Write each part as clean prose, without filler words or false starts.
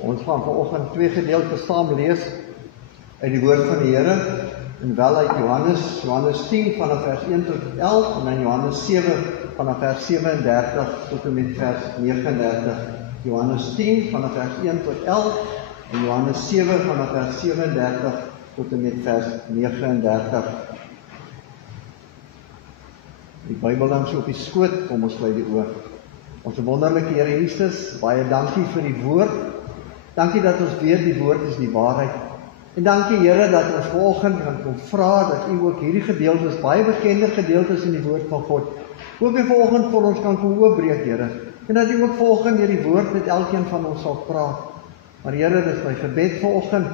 Ons gaan vanoggend 2 gedeeltes saam lees uit die woord van die Here, en wel uit Johannes 10 vanaf vers 1 tot 11 en dan Johannes 7 vanaf vers 37 tot en met vers 39. Johannes 10 vanaf vers 1 tot 11 en Johannes 7 vanaf vers 37 tot en met vers 39. Die Bybel dan so op die skoot, kom ons sluit die oë. Ons wonderlike Here Jesus, baie dankie vir die woord. Dankie dat ons weet die woord is die waarheid. En dankie Here dat ons vanoggend kan kom vra dat U ook hierdie gedeeltes, baie bekende gedeeltes in die woord van God, ook weer vanoggend vir ons kan kom oopbreek, Here. En dat U ook vanoggend deur die woord met elkeen van ons sal praat. Maar Here, dit is my gebed vanoggend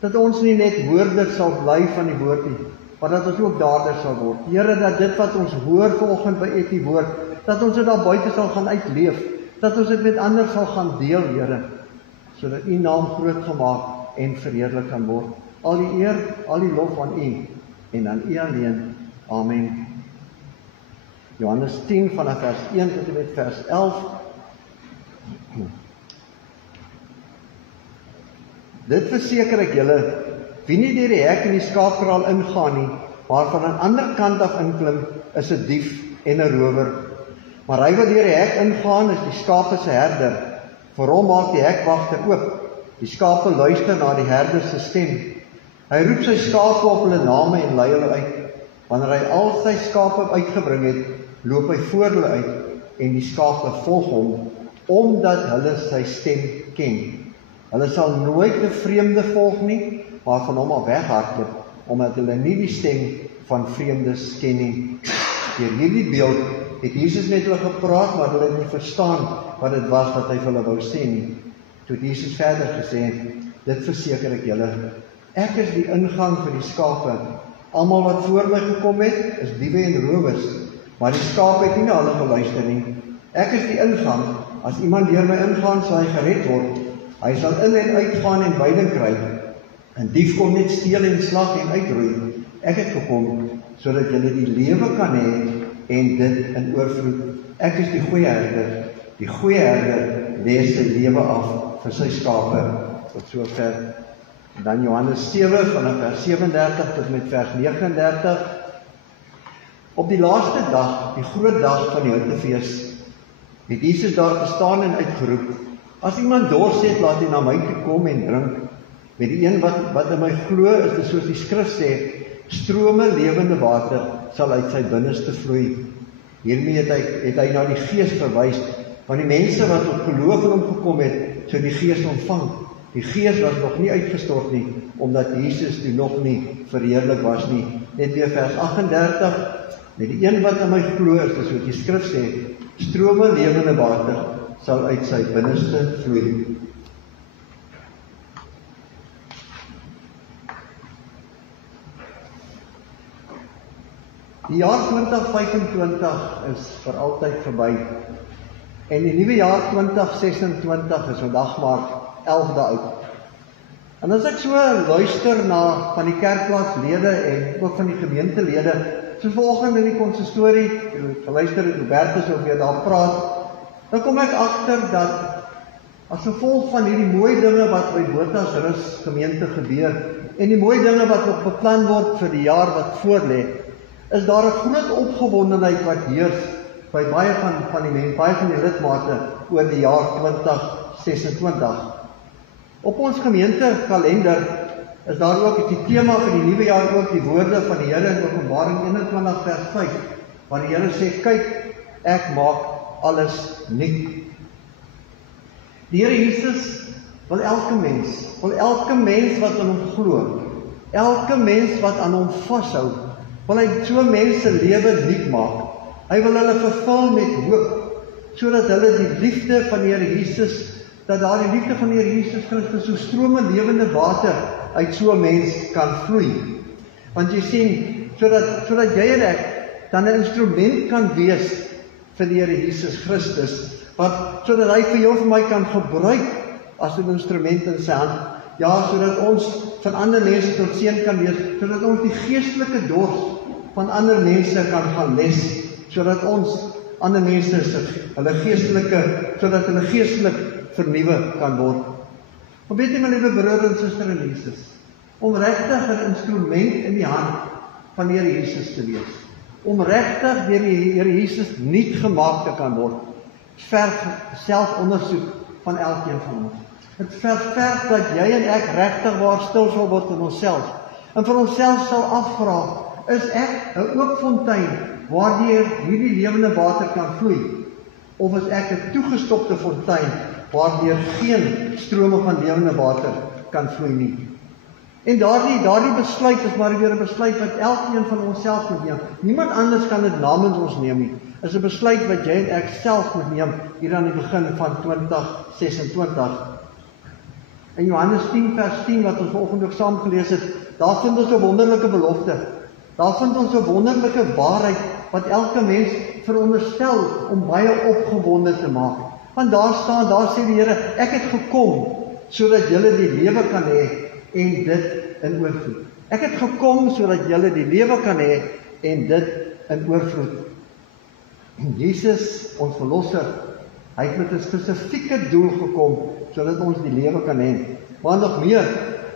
dat ons nie net woorde sal bly van die woord nie, maar dat ons ook daders sal word. Here, dat dit wat ons hoor vanoggend by U die woord, dat ons dit daar buite sal gaan uitleef, dat ons dit met ander sal gaan deel, Here, sodat U naam groot gemaak en verheerlik kan word. Al die eer, al die lof aan U en aan U alleen. Amen. Johannes 10 vanaf vers 1 tot en met vers 11. Dit verseker ek julle, wie nie deur die hek in die skaapkraal ingaan nie, maar van 'n ander kant af inklim, is 'n dief en 'n rower. Maar hy wat deur die hek ingaan, is die skape se herder. Vir hom maak die hekwagter oop. Die skape luister na die herder se stem. Hy roep sy skape op hulle name en lei hulle uit. Wanneer hy al sy skape uitgebring het, loop hy voor hulle uit en die skape volg hom, omdat hulle sy stem ken. Hulle sal nooit 'n vreemde volg nie, maar van hom af weghardloop, omdat hulle nie die stem van vreemdes ken nie. Deur hierdie beeld het Jesus met hulle gepraat, maar hulle het nie verstaan wat dit was wat hy vir hulle wou sê nie. Toe het Jesus verder gesê, dit verseker ek julle, ek is die ingang vir die skape. Almal wat voor my gekom het, is diewe en rowers, maar die skape het nie na hulle geluister nie. Ek is die ingang, as iemand deur my ingaan, sal hy gered word. Hy sal in en uitgaan en veiding kry. 'n dief kom net steel en slag en uitroei. Ek het gekom, sodat julle die lewe kan hê, en dit in oorvloed. Ek is die goeie herder. Die goeie herder lê sy lewe af vir sy skape. Tot sover. En dan Johannes 7 vanaf vers 37 tot met vers 39. Op die laaste dag, die groot dag van die Hittefees, het Jesus daar gestaan en uitgeroep, as iemand dors het, laat hy na my toe kom en drink. Met die een wat in my glo, is dit soos die skrif sê, strome lewende water sal uit sy binneste vloei. Hiermee het hy na die Gees verwys, want die mense wat op geloof in hom gekom het, sou die Gees ontvang. Die Gees was nog nie uitgestort nie, omdat Jesus toe nog nie verheerlik was nie. Net weer vers 38, met die een wat in my glo, is dit soos die skrif sê, strome lewende water sal uit sy binneste vloei. Die jaar 2025 is vir altyd verby. En die nuwe jaar 2026 is vandag maar 11 dae oud. En as ek so luister na van die kerkplaaslede en ook van die gemeentelede, soos vanoggend in die konsistorie, geluister het Robertus of jy daar praat, dan kom ek agter dat as gevolg van hierdie mooi dinge wat by Botha's Rus gemeente gebeur, en die mooi dinge wat nog beplan word vir die jaar wat voorlê, is daar 'n groot opgewondenheid wat heers by baie van die lidmate oor die jaar 2026. Op ons gemeentekalender is daar ook die tema vir die nuwe jaar ook die woorde van die Here in Openbaring 21 vers 5, waar die Here sê, kyk, ek maak alles nuut. Die Here Jesus wil elke mens wat aan hom glo, elke mens wat aan hom vashou, wil hy so mense lewe nuut maak. Hy wil hulle vervul met hoop, sodat hulle die liefde van die Here Jesus, dat daar die liefde van die Here Jesus Christus so strome lewende water uit so 'n mens kan vloei. Want jy sien, sodat jy en ek dan 'n instrument kan wees vir die Here Jesus Christus, sodat hy vir jou en vir my kan gebruik as 'n instrument in sy hand. Ja, sodat ons van ander mense tot seën kan wees, sodat ons die geestelike dors van ander mense kan gaan les, sodat ons ander mense sodat hulle geestelik vernuwe kan word. Maar weet jy, my liewe broer en suster in Jesus, om regtig 'n instrument in die hand van die Here Jesus te wees, om regtig deur die Here Jesus nuut gemaak te kan word, verg selfondersoek van elkeen van ons. Dit verg dat jy en ek regtig waar stil sal word in onsself, en vir onsself sal afvra, is ek 'n oop fontein waardeur hierdie lewende water kan vloei, of is ek 'n toegestopte fontein waardeur geen strome van lewende water kan vloei nie. En daardie besluit is maar weer 'n besluit wat elkeen van onsself moet neem. Niemand anders kan dit namens ons neem nie. Is 'n besluit wat jy en ek self moet neem hier aan die begin van 2026. In Johannes 10 vers 10 wat ons vanoggend ook saam gelees het, daar vind ons 'n wonderlike belofte. Daar vind ons 'n wonderlike waarheid wat elke mens veronderstel om baie opgewonde te maak. Want daar sê die Here, ek het gekom sodat julle die lewe kan hê en dit in oorvloed. Ek het gekom sodat julle die lewe kan hê en dit in oorvloed. Jesus, ons verlosser, hy het met 'n spesifieke doel gekom sodat ons die lewe kan hê. Maar nog meer,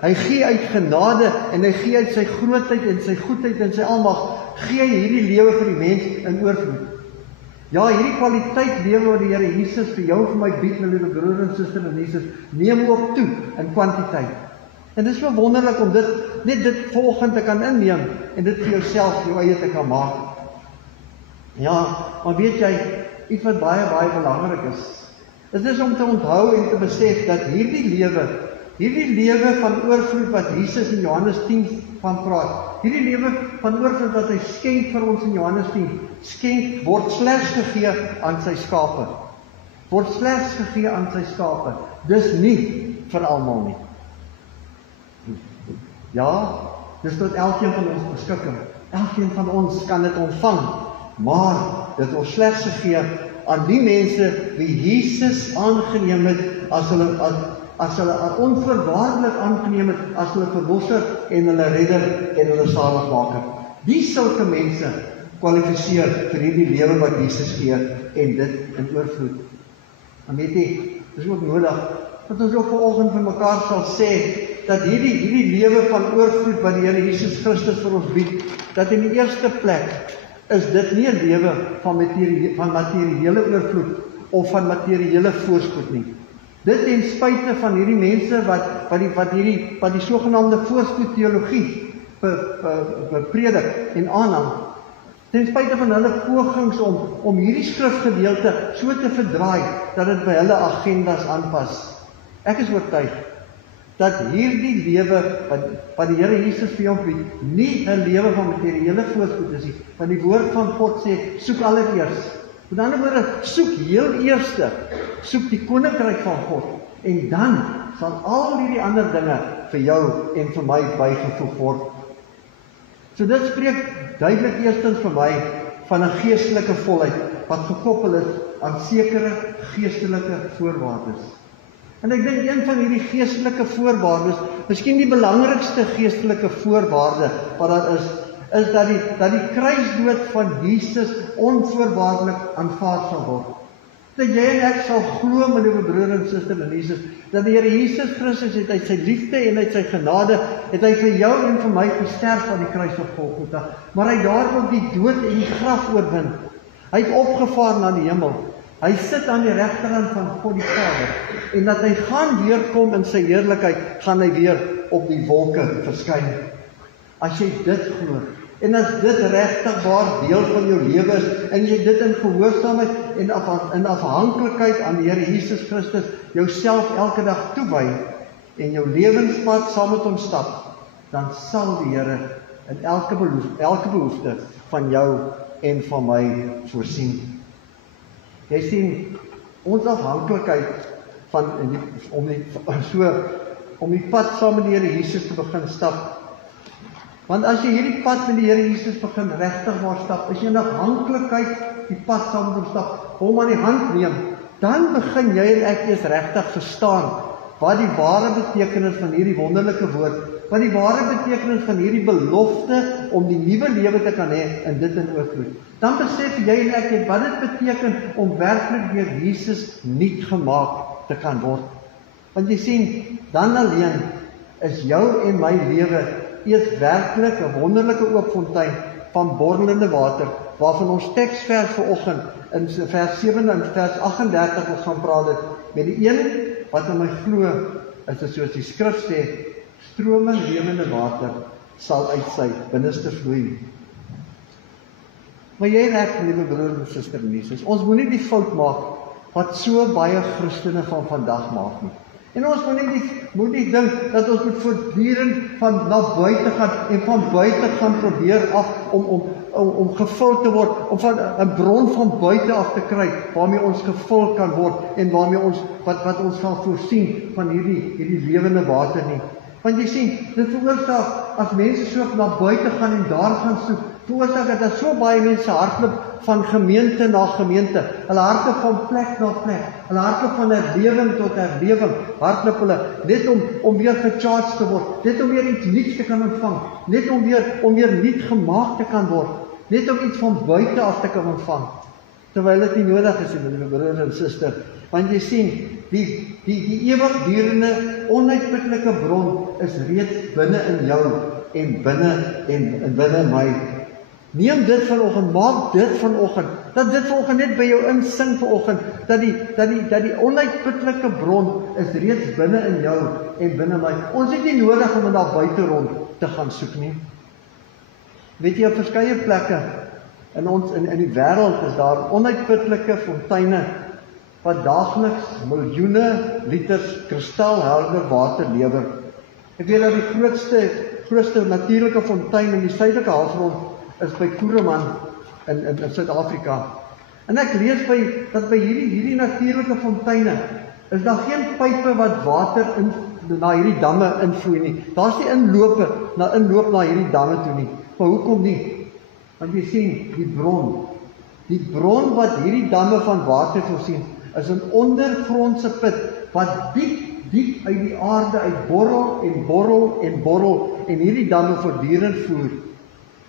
hy gee uit genade en hy gee uit sy grootheid en sy goedheid en sy almag, gee hy hierdie lewe vir die mens in oorvloed. Ja, hierdie kwaliteit lewe wat die Here Jesus vir jou en vir my bied, my liewe broer en suster in Jesus, neem ook toe in kwantiteit. En dit is so wonderlik om net dit volgende te kan inneem en dit vir jouself, jou eie te kan maak. Ja, maar weet jy, iets wat baie, baie belangrik is om te onthou en te besef dat hierdie lewe van oorvloed wat Jesus in Johannes 10 van praat, hierdie lewe van oorvloed wat hy skenk vir ons in Johannes 10, word slegs gegee aan sy skape. Word slegs gegee aan sy skape. Dis nie vir almal nie. Ja, dis tot elkeen van ons beskikking. Elkeen van ons kan dit ontvang, maar dit word slegs gegee aan die mense wie Jesus aangeneem het as hulle onvoorwaardelik aangeneem het as hulle verlosser en hulle redder en hulle saligmaker. Die sulke mense kwalifiseer vir hierdie lewe wat Jesus gee en dit in oorvloed. En weet jy, dis ook nodig dat ons ook vanoggend vir mekaar sal sê dat hierdie lewe van oorvloed wat die Here Jesus Christus vir ons bied, dat in die eerste plek is dit nie 'n lewe van materiële oorvloed of van materiële voorspoed nie. Dit ten spyte van hierdie mense wat die sogenaamde voorspoed teologie bepredik en aanhang. Ten spyte van hulle pogings om hierdie skrifgedeelte so te verdraai dat dit by hulle agendas aanpas. Ek is oortuig dat hierdie lewe wat die Here Jesus vir jou bied, nie 'n lewe van materiële voorspoed is nie, want die woord van God sê, soek allereers. Met ander woorde, soek heel eerste, soek die koninkryk van God, en dan sal al hierdie ander dinge vir jou en vir my bygevoeg word. So dit spreek duidelik eerstens vir my van 'n geestelike volheid, wat gekoppel is aan sekere geestelike voorwaardes. En ek dink een van hierdie geestelike voorwaardes, miskien die belangrikste geestelike voorwaarde wat daar is dat die kruisdood van Jesus onvoorwaardelik aanvaar sal word. Dat jy en ek sal glo, my liewe broer en suster in Jesus, dat die Here Jesus Christus het uit sy liefde en uit sy genade, het hy vir jou en vir my gesterf aan die kruis op Golgotha, maar hy daar ook die dood en die graf oorwin. Hy het opgevaar na die hemel. Hy sit aan die regterhand van God die Vader, en dat hy gaan weerkom in sy heerlikheid, gaan hy weer op die wolke verskyn. As jy dit glo, en as dit regtig waar deel van jou lewe is, en jy dit in gehoorsaamheid en in afhanklikheid aan die Here Jesus Christus jouself elke dag toewy, en jou lewenspad saam met hom stap, dan sal die Here in elke behoefte van jou en van my voorsien. Jy sien, ons afhanklikheid om die pad saam met die Here Jesus te begin stap. Want as jy hierdie pad met die Here Jesus begin regtig maar stap, as jy in afhanklikheid die pad saam met hom stap, hom aan die hand neem, dan begin jy en ek eers regtig verstaan wat die ware betekenis van hierdie wonderlike woord, wat die ware betekenis van hierdie belofte om die nuwe lewe te kan hê en dit in oorvloed. Dan besef jy en ek wat dit beteken om werklik deur Jesus nuut gemaak te kan word. Want jy sien, dan alleen is jou en my lewe eers werklik 'n wonderlike oop fontein van borrelende water, waarvan ons teksvers vanoggend in vers 7 en vers 38 ons gaan praat het, met die een wat in my glo, is dit soos die skrif sê, strome lewende water sal uit sy binneste vloei. Maar jy en ek, liewe broer en suster in Jesus, ons moenie die fout maak wat so baie Christene van vandag maak nie. En ons moet nie dink dat ons moet voortdurend van na buite gaan en van buite gaan probeer af om gevul te word, om van 'n bron van buite af te kry waarmee ons gevul kan word en waarmee ons wat ons sal voorsien van hierdie lewende water nie. Want jy sien, dit veroorsaak as mense so na buite gaan en daar gaan soek, veroorsaak dat so baie mense hardloop van gemeente na gemeente. Hulle hardloop van plek na plek. Hulle hardloop van herlewing tot herlewing. Hardloop hulle net om weer gecharged te word, net om weer iets nuuts te kan ontvang, net om weer nuut gemaak te kan word, net om iets van buite af te kan ontvang. Terwyl dit nie nodig is, my broer en suster. Want jy sien, die ewigdurende, onuitputlike bron is reeds binne in jou en binne my. Neem dit vanoggend, maak dit vanoggend, dat dit vanoggend net by jou insing vanoggend, dat die onuitputlike bron is reeds binne in jou en binne my. Ons het nie nodig om daar buite rond te gaan soek nie. Weet jy, op verskeie plekke in die wêreld is daar onuitputlike fonteine wat daagliks miljoene liters kristalhelder water lewer. Ek weet dat die grootste natuurlike fontein in die suidelike halfrond is by Kuruman in Suid-Afrika. En ek lees dat by hierdie natuurlike fonteine is daar geen pype wat water na hierdie damme invloei nie. Daar's nie inloop na hierdie damme toe nie. Maar hoekom nie? Want jy sien, die bron wat hierdie damme van water voorsien, is 'n ondergrondse put wat diep uit die aarde uit borrel en hierdie damme voortdurend voer.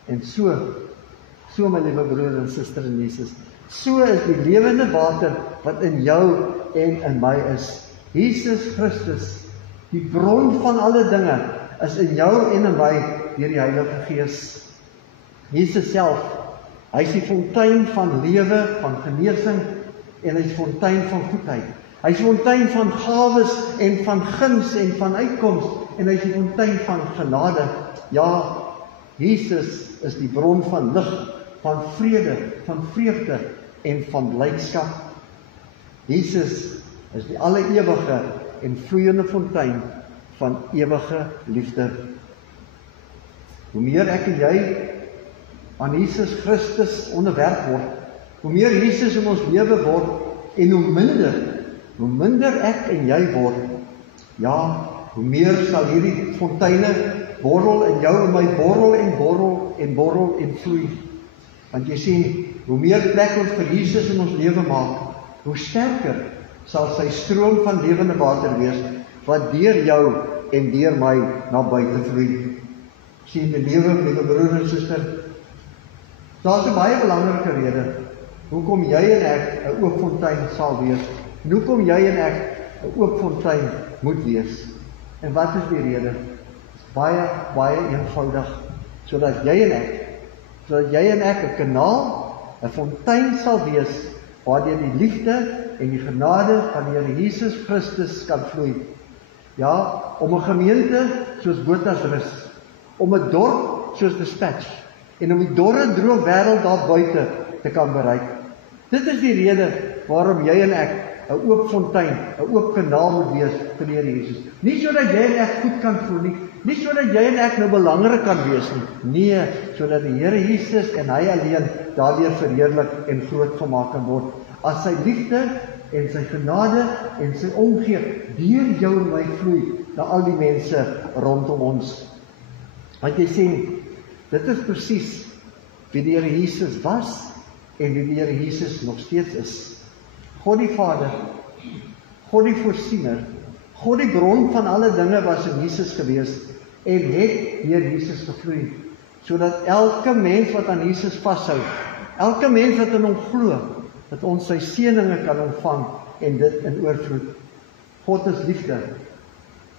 En so my liewe broer en suster in Jesus, so is die lewende water wat in jou en in my is. Jesus Christus, die bron van alle dinge, is in jou en in my deur die Heilige Gees. Jesus self, hy is die fontein van lewe, van genesing, en hy is fontein van goedheid. Hy is fontein van gawes en van guns en van uitkoms, en hy is die fontein van genade. Ja, Jesus is die bron van lig, van vrede, van vreugde en van blydskap. Jesus is die alle-ewige en vloeiende fontein van ewige liefde. Hoe meer ek en jy aan Jesus Christus onderwerp word, hoe meer Jesus in ons lewe word, en hoe minder ek en jy word, ja, hoe meer sal hierdie fonteine borrel in jou en my, borrel en vloei. Want jy sien, hoe meer plek ons vir Jesus in ons lewe maak, hoe sterker sal sy stroom van lewende water wees, wat deur jou en deur my na buite vloei. Sien die lewe, liewe broer en suster, daar's 'n baie belangrike rede hoekom jy en ek 'n oop fontein sal wees, en hoekom jy en ek 'n oop fontein moet wees. En wat is die rede? Baie, baie eenvoudig, sodat jy en ek 'n kanaal, 'n fontein sal wees, waardeur die liefde en die genade van die Here Jesus Christus kan vloei. Ja, om 'n gemeente soos Botasrus, om 'n dorp soos Dispatch, en om die dorre droë wêreld daar buite te kan bereik. Dit is die rede waarom jy en ek 'n oop fontein, 'n oop kanaal moet wees vir die Here Jesus. Nie sodat jy en ek goed kan voel nie sodat jy en ek nou belangrik kan wees nie. Nee, sodat die Here Jesus en hy alleen daardeur verheerlik en groot gemaak kan word. As sy liefde en sy genade en sy omgee deur jou en my vloei na al die mense rondom ons. Want jy sien, dit is presies wie die Here Jesus was en wie die Here Jesus nog steeds is. God die Vader, God die Voorsiener, God die bron van alle dinge was in Jesus gewees en het deur Jesus gevloei, sodat elke mens wat aan Jesus vashou, elke mens wat in hom glo, dat ons sy seëninge kan ontvang en dit in oorvloed. God is liefde.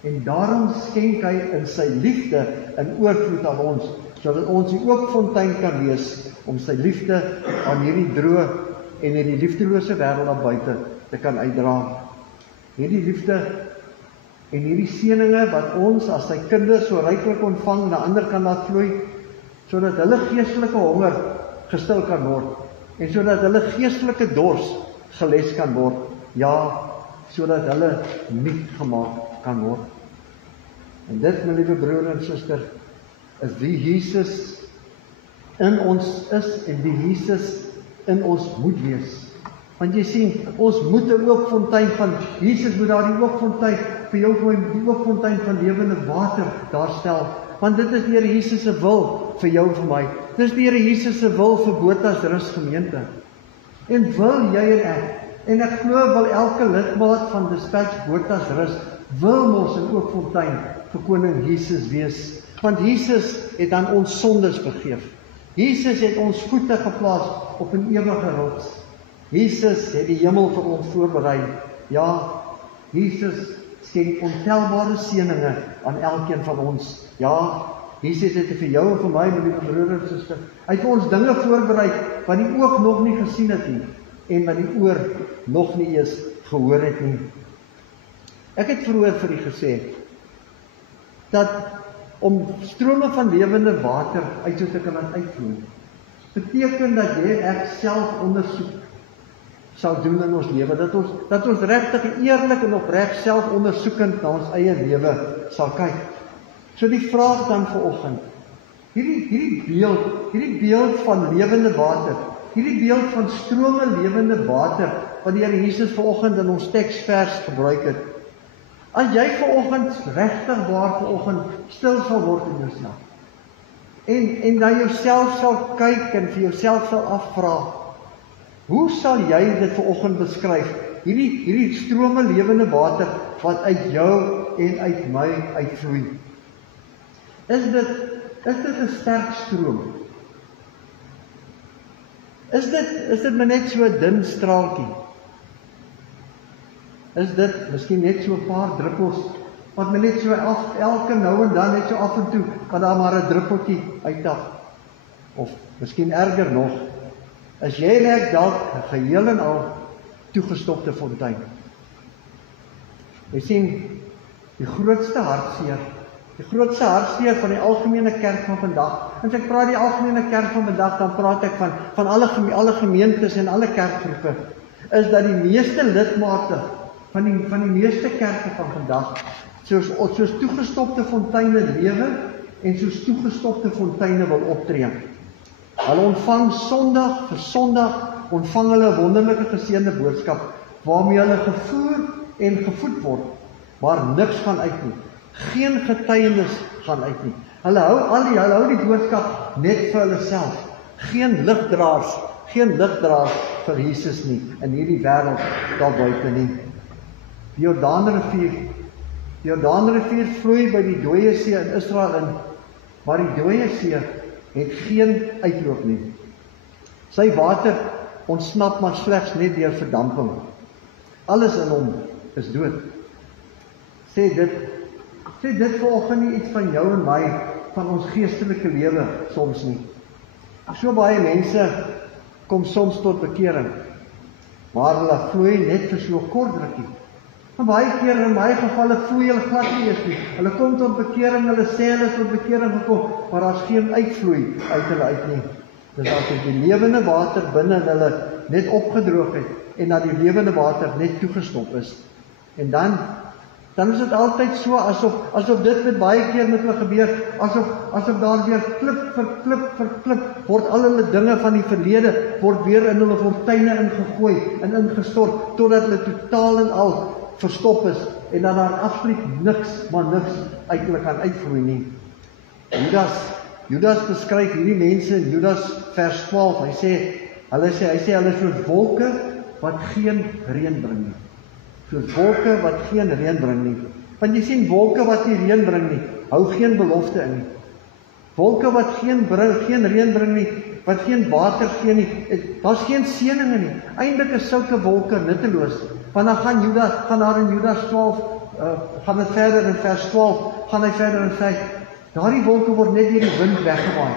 En daarom skenk hy in sy liefde in oorvloed aan ons, sodat ons die oopfontein kan wees om sy liefde aan hierdie droë en hierdie liefdelose wêreld daar buite te kan uitdra. Hierdie liefde en hierdie seëninge wat ons as sy kinders so ryklik ontvang, na ander kan laat vloei, sodat hulle geestelike honger gestil kan word, en sodat hulle geestelike dors geles kan word, ja, sodat hulle nuut gemaak kan word. En dit, my liewe broer en suster, is wie Jesus in ons is en wie Jesus in ons moet wees. Want jy sien, ons moet 'n oopfontein van Jesus moet daar die oopfontein vir jou die oopfontein van lewende water daar stel. Want dit is die Here Jesus se wil vir jou en vir my. Dis die Here Jesus se wil vir Botas Rus gemeente. En wil jy en ek, en ek glo wil elke lidmaat van Dispatch Botas Rus, wil mos 'n oopfontein vir koning Jesus wees. Want Jesus het aan ons sondes vergeef. Jesus het ons voete geplaas op 'n ewige rots. Jesus het die hemel vir ons voorberei. Ja, Jesus skenk ontelbare seëninge aan elkeen van ons. Ja, Jesus het vir jou en vir my, my liewe broer en suster, hy het vir ons dinge voorberei wat die oog nog nie gesien het nie en wat die oor nog nie eens gehoor het nie. Ek het vroeër vir u gesê dat om strome van lewende water uit so te kan uitvloei, beteken dat jy en ek self ondersoek sal doen in ons lewe, dat ons regtig eerlik en opreg self ondersoekend na ons eie lewe sal kyk. So die vraag dan vanoggend, hierdie beeld van lewende water, hierdie beeld van strome lewende water, wat die Here Jesus vanoggend in ons teksvers gebruik het, as jy vanoggend regtig waar vanoggend stil sal word in jouself, en na jouself sal kyk en vir jouself sal afvra, hoe sal jy dit vanoggend beskryf? Hierdie strome lewende water wat uit jou en uit my uitvloei. Is dit 'n sterk stroom? Is dit maar net so 'n dun straaltjie? Is dit miskien net so 'n paar druppels wat my net so elke nou en dan net so af en toe wat daar maar 'n druppeltjie uittap? Of miskien erger nog, is jy en ek dalk 'n geheel en al toegestopte fontein? Jy sien, die grootste hartseer van die algemene kerk van vandag, en as ek praat die algemene kerk van vandag, dan praat ek van alle gemeentes en alle kerkgroepe, is dat die meeste lidmate van die meeste kerke van vandag, soos toegestopte fonteine lewe, en soos toegestopte fonteine wil optree. Hulle ontvang Sondag vir Sondag, ontvang hulle 'n wonderlike geseënde boodskap, waarmee hulle gevoer en gevoed word, maar niks gaan uit nie. Geen getuienis gaan uit nie. Hulle hou die boodskap net vir hulle self. Geen ligdraers vir Jesus nie, in hierdie wêreld daar buite nie. Die Jordaanrivier vloei by die Dooie See in Israel in, maar die Dooie See het geen uitloop nie. Sy water ontsnap maar slegs net deur verdamping. Alles in hom is dood. Sê dit vanoggend nie iets van jou en my, van ons geestelike lewe soms nie. So baie mense kom soms tot bekering, maar hulle vloei net vir so 'n kort rukkie. Maar baie keer in baie gevalle vloei hulle glad nie eens nie. Hulle kom tot bekering, hulle sê hulle is tot bekering gekom, maar daar's geen uitvloei uit hulle uit nie. Dis asof die lewende water binne in hulle net opgedroog het en dat die lewende water net toegestop is. En dan is dit altyd so asof dit met baie keer met hulle gebeur, asof daar weer klip vir klip word al hulle dinge van die verlede word weer in hulle fonteine ingegooi en ingestort totdat hulle totaal en al verstop is en dan daar absoluut niks uit hulle kan uitvloei nie. Judas beskryf hierdie mense in Judas vers 12. Hy sê hulle is soos wolke wat geen reën bring nie. Soos wolke wat geen reën bring nie. Want jy sien, wolke wat nie reën bring nie, hou geen belofte in nie. Wolke wat geen reën bring nie, wat geen water gee nie, daar's geen seëninge nie. Eintlik is sulke wolke nutteloos, want dan gaan daar in Judas 12, gaan dit verder in vers 12, gaan hy verder en sê, daardie wolke word net deur die wind weggewaai.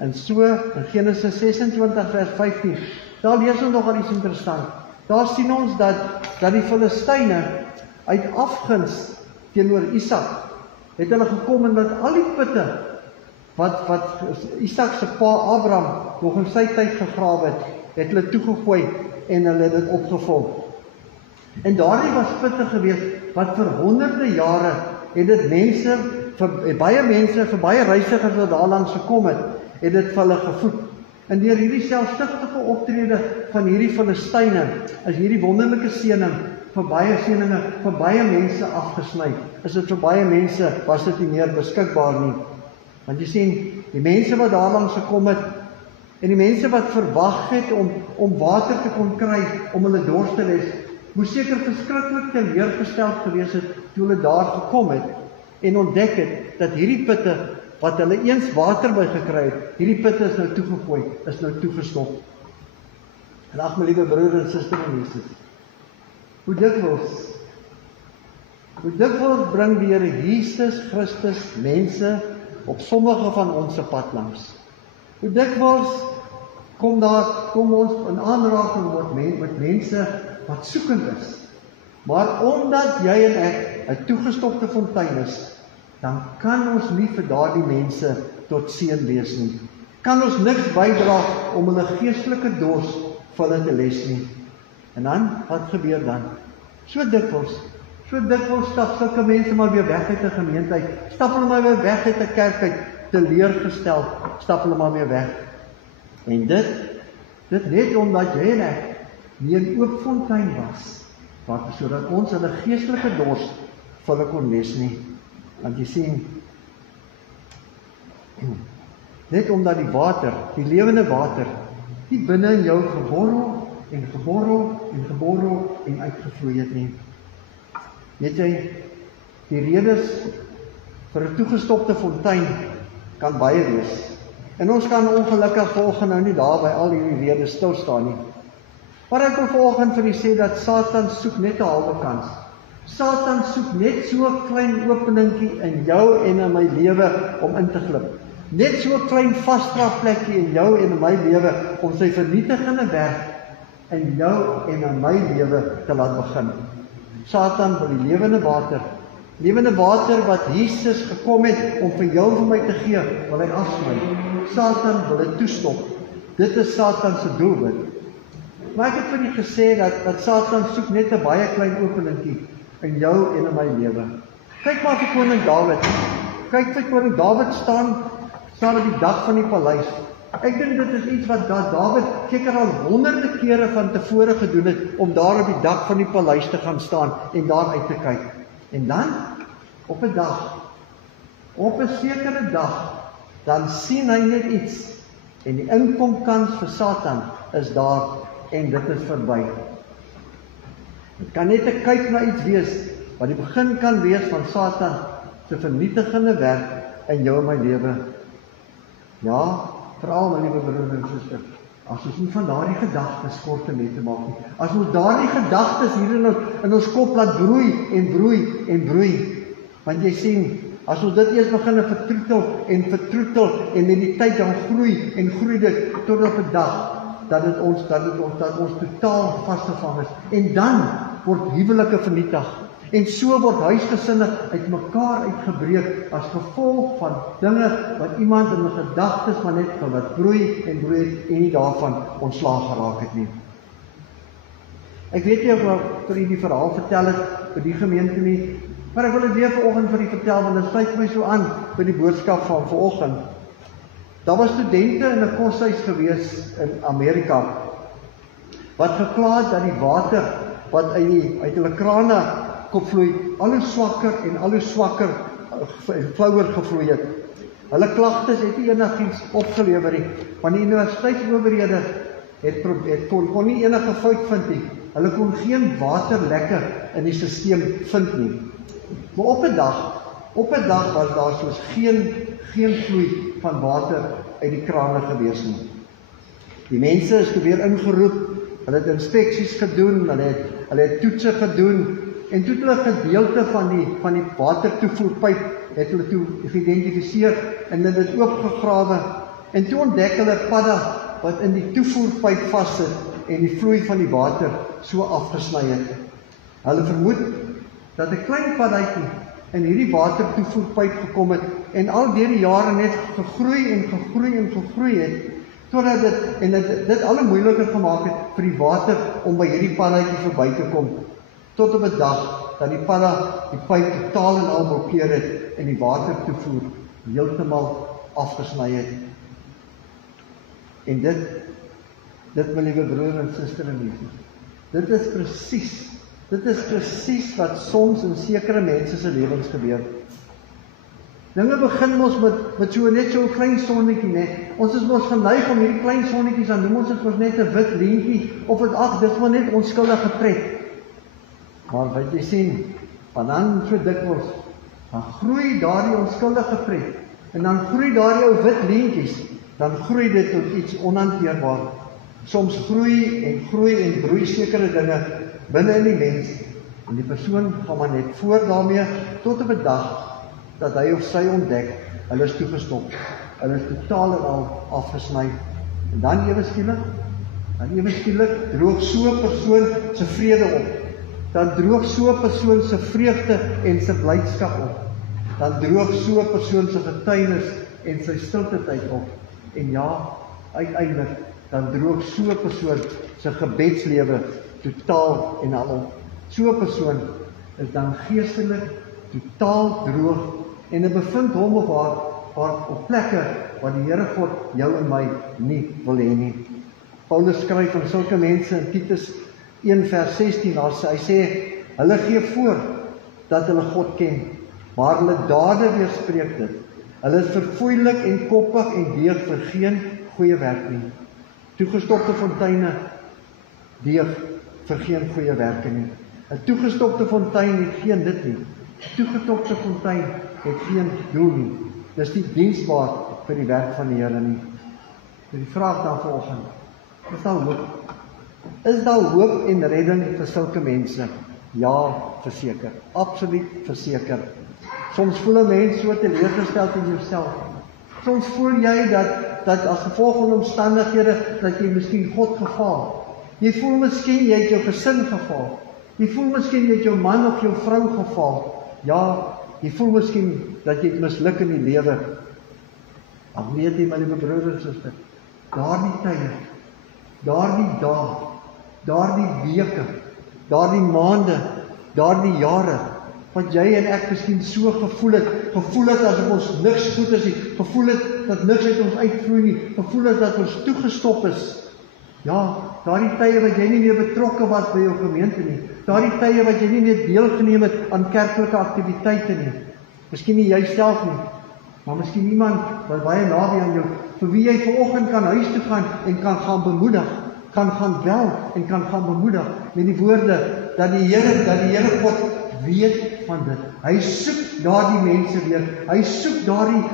En so, in Genesis 26 vers 15, daar lees ons nogal iets interessant. Daar sien ons dat die Filistyne uit afguns teenoor Isak, het hulle gekom en dat al die putte, wat Isak se pa Abraham nog in sy tyd gegrawe het hulle toegegooi en hulle het dit opgevul. En daardie was putte gewees, wat vir honderde jare, het dit mense, vir baie reisigers wat daar langs gekom het dit vir hulle gevoed. En deur hierdie selfsugtige optrede van hierdie Filistyne, is hierdie wonderlike seëning vir baie mense afgesny. Is dit vir baie mense, was dit nie meer beskikbaar nie. Want jy sien, die mense wat daar langs gekom het, en die mense wat verwag het om water te kon kry, om hulle dors te les, moes seker verskriklik teleurgesteld gewees het, toe hulle daar gekom het, en ontdek het, dat hierdie putte, wat hulle eens water by gekry het, hierdie putte is nou toegegooi, is nou toegestop. En ag my liewe broer en suster in Jesus, hoe dikwels bring die Here Jesus Christus mense op sommige van ons se pad langs. Hoe dikwels kom ons in aanraking met mense wat soekend is. Maar omdat jy en ek 'n toegestopte fontein is, dan kan ons nie vir daardie mense tot seën wees nie. Kan ons niks bydra om hulle geestelike dors vir hulle te les nie. En dan, wat gebeur dan? So dikwels stap sulke mense maar weer weg uit 'n gemeente uit, stap hulle maar weer weg uit 'n kerk uit, teleurgestel, stap hulle maar weer weg. En dit net omdat jy en ek nie 'n oop fontein was, sodat ons hulle geestelike dors vir hulle kon les nie. Want jy sien, net omdat die water, die lewende water, nie binne in jou geborrel en uitgevloei het nie. Weet jy, die redes vir 'n toegestopte fontein kan baie wees. En ons kan ongelukkig vanoggend nou nie daar by al hierdie redes stil staan nie. Maar ek wil vanoggend vir u sê dat Satan soek net 'n halwe kans. Satan soek net so 'n klein openingkie in jou en in my lewe om in te glip. Net so 'n klein vasdragplekkie in jou en in my lewe om sy vernietigende werk in jou en in my lewe te laat begin. Satan wil die lewende water wat Jesus gekom het om vir jou en vir my te gee, wil hy afsny. Satan wil dit toestop. Dit is Satan se doelwit. Maar ek het vir u gesê dat Satan soek net 'n baie klein openingkie in jou en in my lewe. Kyk maar vir koning Dawid. Kyk vir koning Dawid staan op die dak van die paleis. Ek dink dit is iets wat Dawid seker al honderde kere van tevore gedoen het, om daar op die dak van die paleis te gaan staan en daar uit te kyk. En dan, op 'n sekere dag, dan sien hy net iets, en die inkomkans vir Satan is daar, en dit is verby. Dit kan net 'n kyk na iets wees, wat die begin kan wees van Satan se vernietigende werk in jou en my lewe. Ja, veral my liewe broer en suster, as ons nie van daardie gedagtes kort en net te maak nie, as ons daardie gedagtes hier in ons kop laat broei, want jy sien, as ons dit eers begin vertroetel en met die tyd dan groei dit tot op 'n dag dat ons totaal vasgevang is, en dan word huwelike vernietig, en so word huisgesinne uitmekaar uitgebreek as gevolg van dinge wat iemand in 'n gedagtes maar net wat broei en nie daarvan ontslaag geraak het nie. Ek weet nie of ek vir u die verhaal vertel het vir die gemeente nie, maar ek wil dit weer vanoggend vir u vertel, want dit sluit my so aan by die boodskap van vanoggend. Daar was studente in 'n koshuis gewees in Amerika, wat gekla het dat die water wat uit hulle krane opvloei, al hoe swakker en al hoe swakker flouer gevloei het. Hulle klagtes het nie enigiets opgelewer nie, want die universiteitsowerhede kon nie enige fout vind nie. Hulle kon geen waterlekke in die stelsel vind nie. Maar op 'n dag was daar soos geen vloei van water uit die krane gewees nie. Die mense is toe weer ingeroep, hulle het inspeksies gedoen, hulle het toetse gedoen, en toe het hulle gedeelte van die watertoevoerpyp het hulle toe geïdentifiseer en hulle het oopgegrawe, en toe ontdek hulle padda wat in die toevoerpyp vassit en die vloei van die water so afgesny het. Hulle vermoed dat 'n klein paddatjie in hierdie watertoevoerpyp gekom het en al deur die jare net gegroei en gegroei en gegroei het, totdat dit alle moeiliker gemaak het vir die water om by hierdie paddatjie verby te kom, tot op 'n dag dat die padda die pyp totaal en al blokkeer het en die watertoevoer heeltemal afgesny het. En dit my liewe broer en suster in Jesus, dit is presies wat soms in sekere mense se lewens gebeur. Dinge begin mos met net so 'n klein sonnetjie, né? Ons is mos geneig om hierdie klein sonnetjies, dan noem ons dit mos net 'n wit leentjie, of dit is maar net onskuldige pret. Maar wat jy sien, van dan so dikwels, dan groei daardie onskuldige pret, en dan groei daardie ou wit leentjies, dan groei dit tot iets onhanteerbaar. Soms groei en broei sekere dinge binne in die mens, en die persoon gaan maar net voort daarmee, tot op 'n dag, dat hy of sy ontdek, hulle is toegestop, hulle is totaal en al afgesny, en dan ewe skielik, droog so 'n persoon se vrede op, dan droog so 'n persoon se vreugde en sy blydskap op, dan droog so 'n persoon se getuienis en sy stilte tyd op, en ja, uiteindelik, dan droog so 'n persoon se gebedslewe totaal en al op. So 'n persoon is dan geestelik totaal droog, en hy bevind hom of haar op plekke waar die Here God jou en my nie wil hê nie. Paulus skryf van sulke mense in Titus 1 vers 16, hy sê, hulle gee voor dat hulle God ken, maar hulle dade weerspreek dit. Hulle is verfoeilik en koppig en deeg vir geen goeie werk nie. Toegestopte fonteine deeg vir geen goeie werke nie. 'n toegestopte fontein het geen dit nie. 'n toegestopte fontein het geen doel nie. Dis nie diensbaar vir die werk van die Here nie. Die vraag dan vanoggend, is daar hoop? Is daar hoop en redding vir sulke mense? Ja, verseker. Absoluut verseker. Soms voel 'n mens so teleurgestel in jouself. Soms voel jy dat as gevolg van omstandighede, dat jy miskien God gefaal. Jy voel miskien jy het jou gesin gefaal. Jy voel miskien jy het jou man of jou vrou gefaal. Ja, jy voel miskien dat jy misluk in die lewe. Maar weet jy, my liewe broer en suster, daardie tye, daardie dae, daardie weke, daardie maande, daardie jare, wat jy en ek miskien so gevoel het asof ons niks goed is nie, gevoel het dat niks uit ons uitvloei nie, gevoel het dat ons toegestop is. Ja, daardie tye wat jy nie meer betrokke was by jou gemeente nie, daardie tye wat jy nie meer deelgeneem het aan kerklike aktiwiteite nie, miskien nie jy self nie, maar miskien iemand wat baie naby aan jou, vir wie jy vanoggend kan huis toe gaan en kan gaan bemoedig, kan gaan bel en kan gaan bemoedig, met die woorde, dat die Here God weet van dit. Hy soek daardie mense weer, hy soek daardie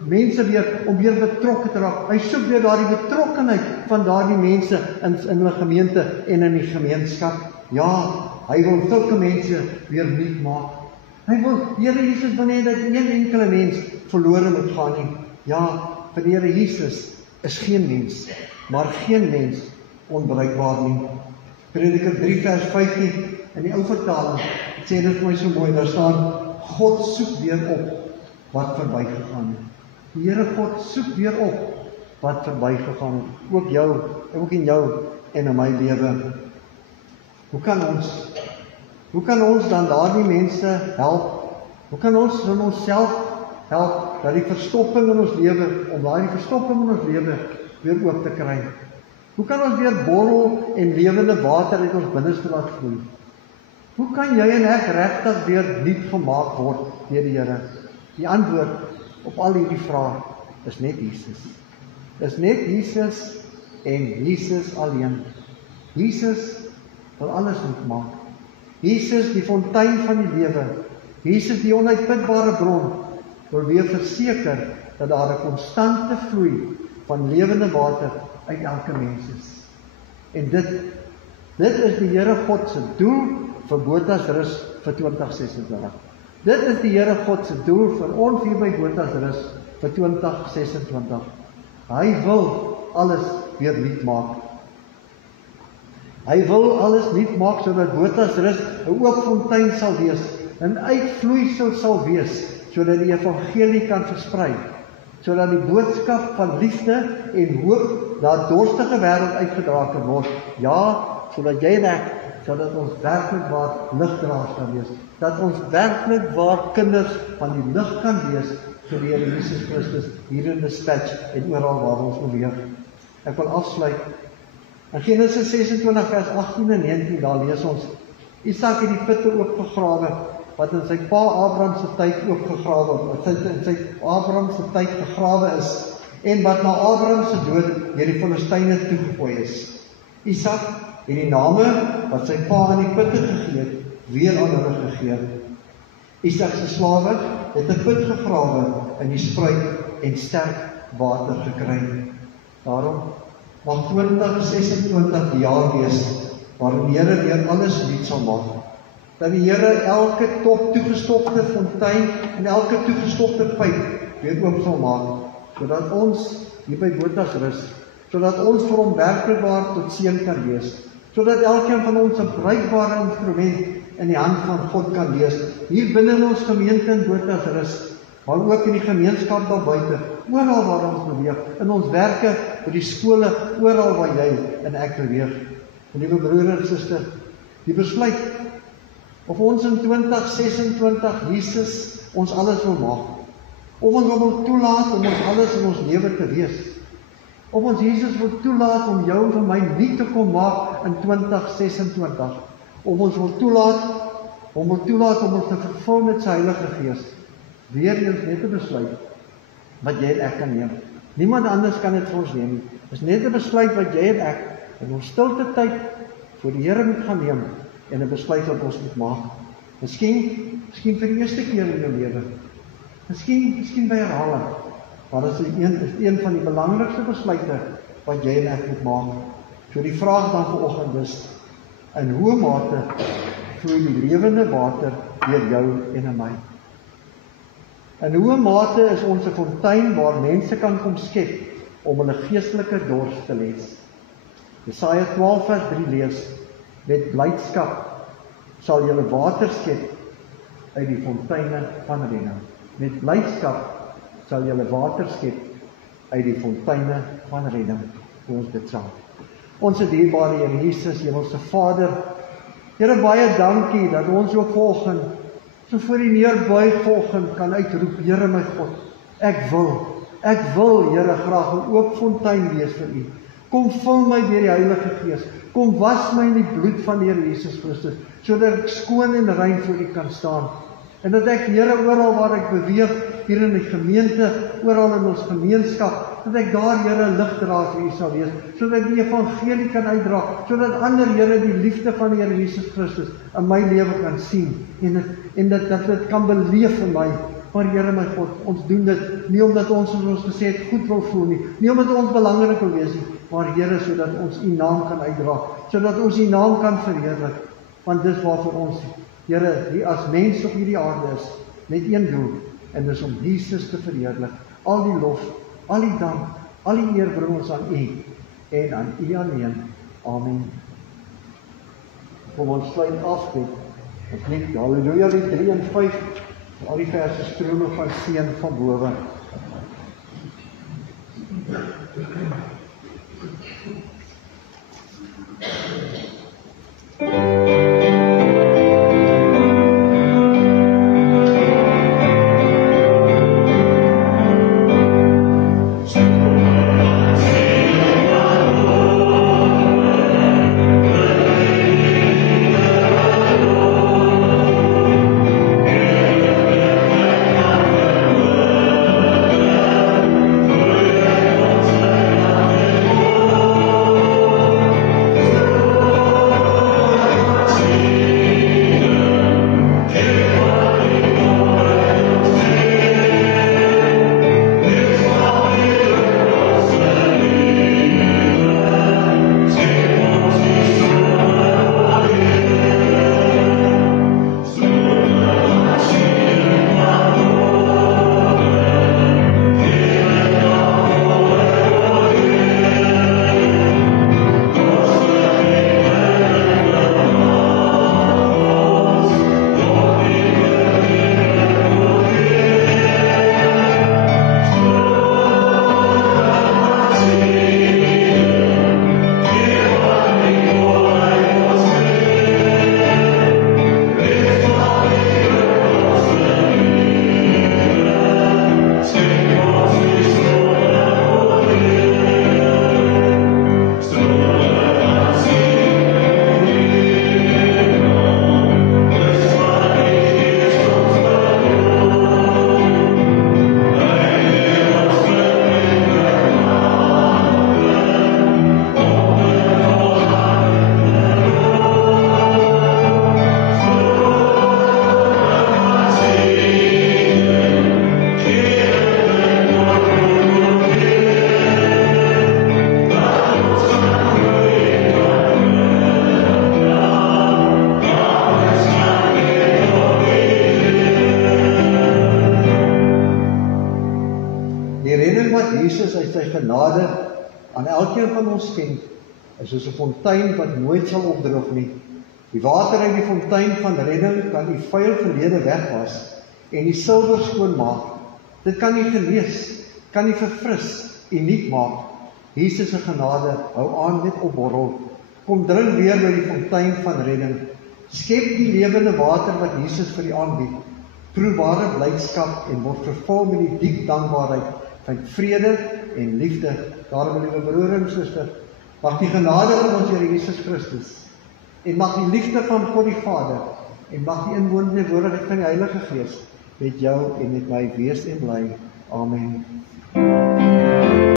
mense weer om weer betrokke te raak. Hy soek weer daardie betrokkenheid van daardie mense in hulle gemeente en in die gemeenskap. Ja, hy wil sulke mense weer nuut maak. Hy wil, die Here Jesus wil nie dat een enkele mens verlore moet gaan nie. Ja, vir die Here Jesus is geen mens, maar geen mens onbereikbaar nie. Prediker 3 vers 15 in die ou vertaling sê dit vir my so mooi, daar staan, God soek weer op wat verbygegaan het. Die Here God soek weer op wat verbygegaan het. Ook in jou en in my lewe. Hoe kan ons dan daardie mense help? Hoe kan ons van onsself help dat die verstopping in ons lewe, om daardie verstopping in ons lewe weer oop te kry? Hoe kan ons weer borrel en lewende water uit ons binneste laat vloei? Hoe kan jy en ek regtig weer nuut gemaak word deur die Here? Die antwoord op al hierdie vrae is net Jesus. Dis net Jesus en Jesus alleen. Jesus wil alles nuut maak. Jesus die fontein van die lewe. Jesus die onuitputbare bron, wil weer verseker dat daar 'n konstante vloei van lewende water uit elke mens is. En dit is die Here God se doel vir Botas Rus vir 2026. Dit is die Here God se doel vir ons hier by Botas Rus vir 2026. Hy wil alles weer nuut maak. Hy wil alles nuut maak sodat Botas Rus 'n oop fontein sal wees, 'n uitvloeisel sal wees, sodat die evangelie kan versprei, sodat die boodskap van liefde en hoop na 'n dorstige wêreld uitgedra kan word. Ja, sodat jy en ek, sodat ons werklik waar ligdraers kan wees, dat ons werklik waar kinders van die lig kan wees vir die Here Jesus Christus hier in Dispatch en oral waar ons beweeg. Ek wil afsluit. In Genesis 26 vers 18 en 19, daar lees ons, Isak het die putte oopgegrawe, wat in sy pa Abraham se tyd oopgegrawe, wat in sy Abraham se tyd gegrawe is, en wat na Abraham se dood deur die Filistyne toegegooi is. Isak het die name wat sy pa aan die putte gegee het, weer aan hulle gegee. Isak se slawe het 'n put gegrawe in die spruit en sterk water gekry. Daarom mag 2026 die jaar wees waarin die Here weer alles nuut sal maak. Dat die Here elke toegestopte fontein en elke toegestopte pyp weer oop sal maak, sodat ons hier by Botas Rus, sodat ons vir hom werklik waar tot seën kan wees, sodat elkeen van ons 'n bruikbare instrument in die hand van God kan wees, hier binne in ons gemeente in Botas Rus, maar ook in die gemeenskap daar buite, oral waar ons beweeg, in ons werke, by die skole, oral waar jy en ek beweeg. En liewe broer en suster, die besluit, of ons in 2026 Jesus ons alles wil maak, of ons wil toelaat om ons alles in ons lewe te wees, of ons Jesus wil toelaat om jou en vir my nuut te kom maak in 2026, of ons wil toelaat om ons te vervul met sy Heilige Gees, weer eens net 'n besluit, wat jy en ek kan neem. Niemand anders kan dit vir ons neem nie. Dit is net 'n besluit wat jy en ek in ons stilte tyd voor die Here moet gaan neem, en 'n besluit wat ons moet maak. Miskien vir die eerste keer in jou lewe. Miskien by herhaling. Maar dit is een van die belangrikste besluite wat jy en ek moet maak. So die vraag dan vanoggend is, in hoe mate vloei die lewende water deur jou en in my? In hoe mate is ons 'n fontein waar mense kan kom skep om hulle geestelike dors te les? Jesaja 12 vers 3 lees, met blydskap sal julle water skep uit die fonteine van redding. Met blydskap sal julle water skep uit die fonteine van redding. Ons dit saam. Ons dierbare Here Jesus, Hemelse Vader, Here, baie dankie dat ons ook volgend, so voor die neerbuig volgend kan uitroep, Here my God, ek wil, Here, graag 'n oop fontein wees vir U. Kom vul my deur die Heilige Gees. Kom was my in die bloed van die Here Jesus Christus, sodat ek skoon en rein voor U kan staan. En dat ek, Here, oral waar ek beweeg, hier in die gemeente, oral in ons gemeenskap, dat ek daar, Here, ligdraer vir U sal wees, sodat ek die evangelie kan uitdra, sodat ander, Here, die liefde van die Here Jesus Christus in my lewe kan sien, en dat dit kan beleef in my. Maar Here my God, ons doen dit nie omdat ons, soos ons gesê het, goed wil voel nie omdat ons belangrik wil wees nie, maar Here, sodat ons U naam kan uitdra, sodat ons U naam kan verheerlik, want dis waarvoor ons, Here, hier as mens op hierdie aarde is, met een doel, en dis om Jesus te verheerlik. Al die lof, al die dank, al die eer bring ons aan U, en aan U alleen. Amen. Kom ons sluit af met ons lied, Halleluja, lied 3 en 5, al die verse strome van seën van bowe. sy genade aan elkeen van ons skenk, is soos 'n fontein wat nooit sal opdroog nie. Die water uit die fontein van redding kan die vuil verlede wegwas en die silwer skoon maak. Dit kan nie genees, kan nie verfris, uniek maak. Jesus se genade hou aan met opborrel. Kom drink weer by die fontein van redding. Skep die lewende water wat Jesus vir u aanbied. Proe ware blydskap en word vervul met die diep dankbaarheid van vrede en liefde. Daarom, liewe broer en suster, mag die genade van ons Here Jesus Christus en mag die liefde van God die Vader en mag die inwonende teenwoordigheid van die Heilige Gees met jou en met my wees en bly. Amen.